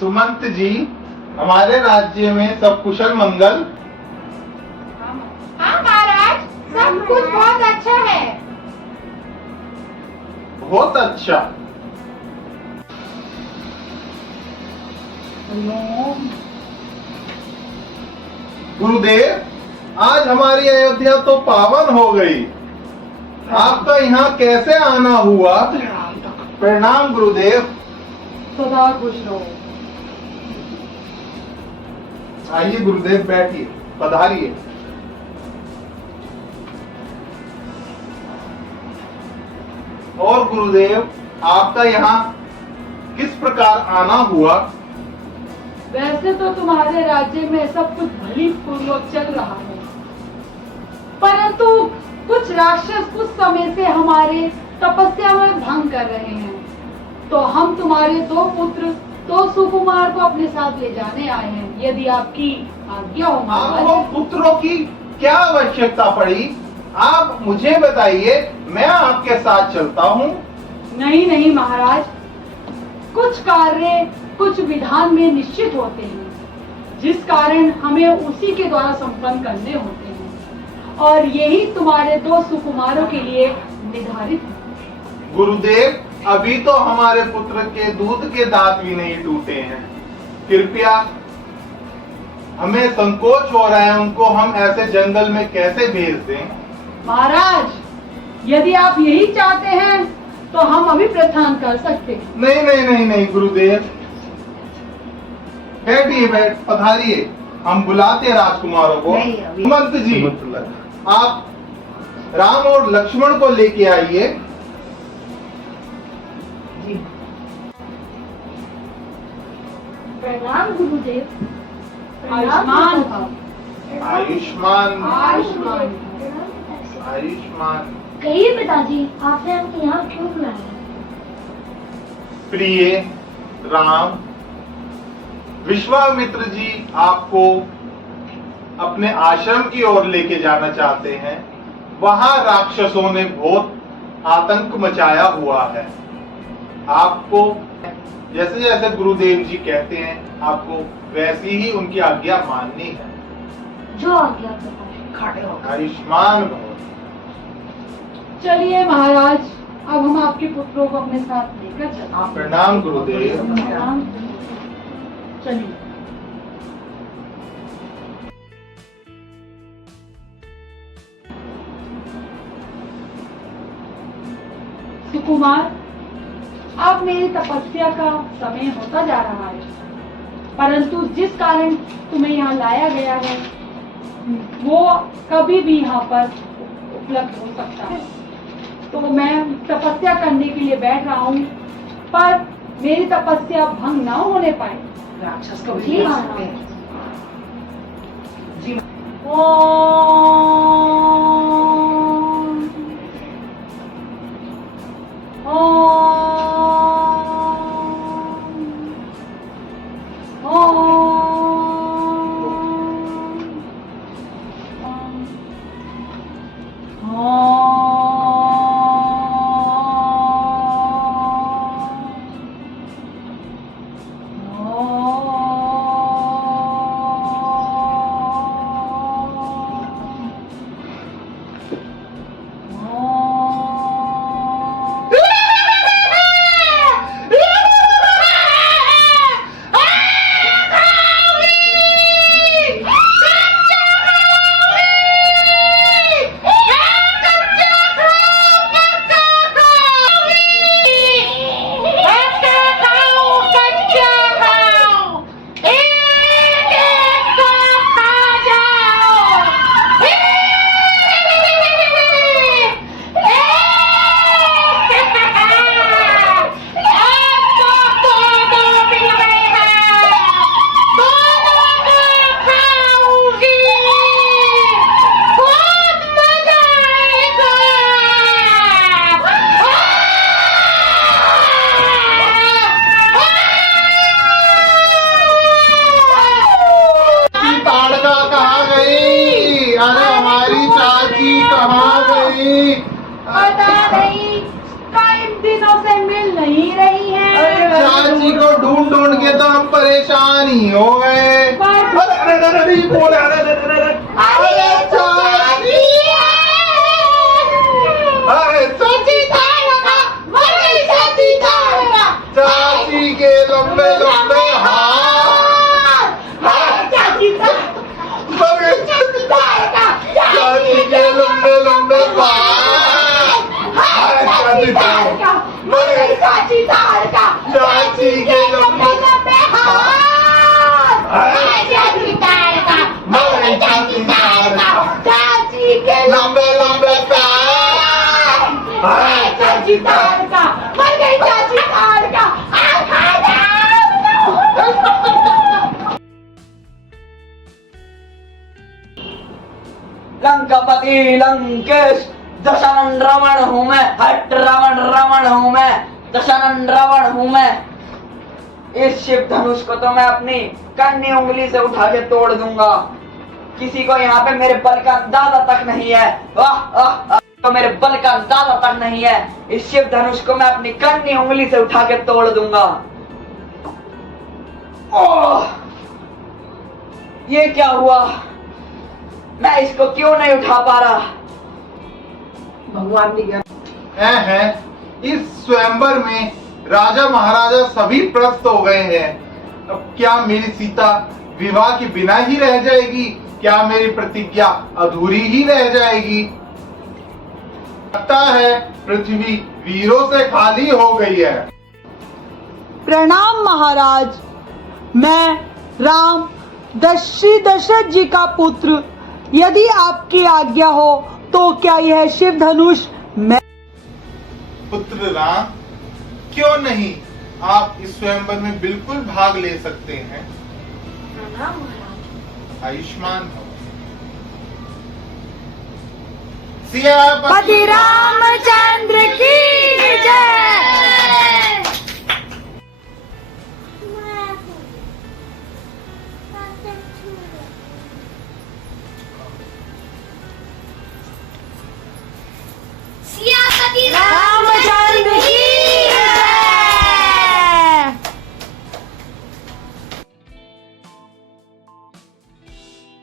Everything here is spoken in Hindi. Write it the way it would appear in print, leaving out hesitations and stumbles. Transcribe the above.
सुमंत जी, हमारे राज्य में सब कुशल मंगल? हाँ महाराज, सब कुछ बहुत अच्छा है। बहुत अच्छा। गुरुदेव, आज हमारी अयोध्या तो पावन हो गई। आपका यहाँ कैसे आना हुआ? प्रणाम गुरुदेव। सदा खुश रहो। आइए गुरुदेव, बैठिए, पधारिए। और गुरुदेव, आपका यहाँ किस प्रकार आना हुआ? वैसे तो तुम्हारे राज्य में सब कुछ भली पूर्वक चल रहा है, परंतु कुछ राक्षस कुछ समय से हमारे तपस्या में भंग कर रहे हैं, तो हम तुम्हारे दो पुत्र, दो सुकुमार को अपने साथ ले जाने आए हैं, यदि आपकी आज्ञा हो महाराज। आपको पुत्रों की क्या आवश्यकता पड़ी? आप मुझे बताइए, मैं आपके साथ चलता हूँ। नहीं नहीं महाराज, कुछ कार्य कुछ विधान में निश्चित होते हैं, जिस कारण हमें उसी के द्वारा संपन्न करने होते हैं, और यही तुम्हारे दो सुकुमारों के लिए निर्धारित है। गुरुदेव, अभी तो हमारे पुत्र के दूध के दांत भी नहीं टूटे हैं। कृपया, हमें संकोच हो रहा है, उनको हम ऐसे जंगल में कैसे भेज दें? महाराज, यदि आप यही चाहते हैं तो हम अभी प्रस्थान कर सकते हैं। नहीं नहीं नहीं नहीं गुरुदेव, बैठिए, पधारिए। हम बुलाते हैं राजकुमारों को। सुमंत जी, आप राम और लक्ष्मण को लेके आइए। प्रणाम गुरुदेव। आयुष्मान आयुष्मान आयुष्मान। आयुष्मान। कहिए पिताजी, आपने हमको यहाँ क्यों बुलाया? प्रिय राम, विश्वामित्र जी आपको अपने आश्रम की ओर लेके जाना चाहते हैं। वहां राक्षसों ने बहुत आतंक मचाया हुआ है। आपको जैसे जैसे गुरुदेव जी कहते हैं, आपको वैसी ही उनकी आज्ञा माननी है। जो आज्ञा पिताजी। आयुष्मान भव। चलिए महाराज, अब हम आपके पुत्रों को अपने साथ लेकर चलते हैं। प्रणाम गुरुदेव। प्रणाम। चलिए। सुकुमार, अब मेरी तपस्या का समय होता जा रहा है, परंतु जिस कारण तुम्हें यहाँ लाया गया है वो कभी भी यहाँ पर उपलब्ध हो सकता है। तो मैं तपस्या करने के लिए बैठ रहा हूँ, पर मेरी तपस्या भंग ना होने पाए। राक्षस को जी महाराज। चाची को ढूंढ ढूंढ के तो हम परेशान ही हो गए। अरे बोले अरे चाची, अरे चाची, चाची के लंबे लंबे हाथ, चाची के लंबे लंबे बाल, चाची के लंबे लंबे लंबे पैर, चाची तारका मर गई, चाची तारका लंकापति लंकेश दशानन रावण हूँ मैं, हट रावण रावण हूँ मैं, दशानन रावण हूँ मैं। इस शिव धनुष को तो मैं अपनी कन्नी उंगली से उठा के तोड़ दूंगा। किसी को यहाँ पे मेरे बल का अंदाजा तक नहीं है। तो मेरे बल का अंदाजा तक नहीं है। इस शिव धनुष को मैं अपनी कन्नी उंगली से उठा के तोड़ दूंगा। ओह, ये क्या हुआ? मैं इसको क्यों नहीं उठा पा रहा? भगवान ने क्या है इस स्वयंवर में राजा महाराजा सभी प्रस्त हो गए हैं। अब क्या मेरी सीता विवाह के बिना ही रह जाएगी? क्या मेरी प्रतिज्ञा अधूरी ही रह जाएगी? लगता है पृथ्वी वीरों से खाली हो गई है। प्रणाम महाराज, मैं राम श्री दशरथ जी का पुत्र। यदि आपकी आज्ञा हो तो क्या यह शिव धनुष मैं पुत्र राम, क्यों नहीं, आप इस स्वयंवर में बिल्कुल भाग ले सकते हैं। प्रणाम महाराज। आयुष्मान हो। सियापति रामचंद्र की जय। सियापति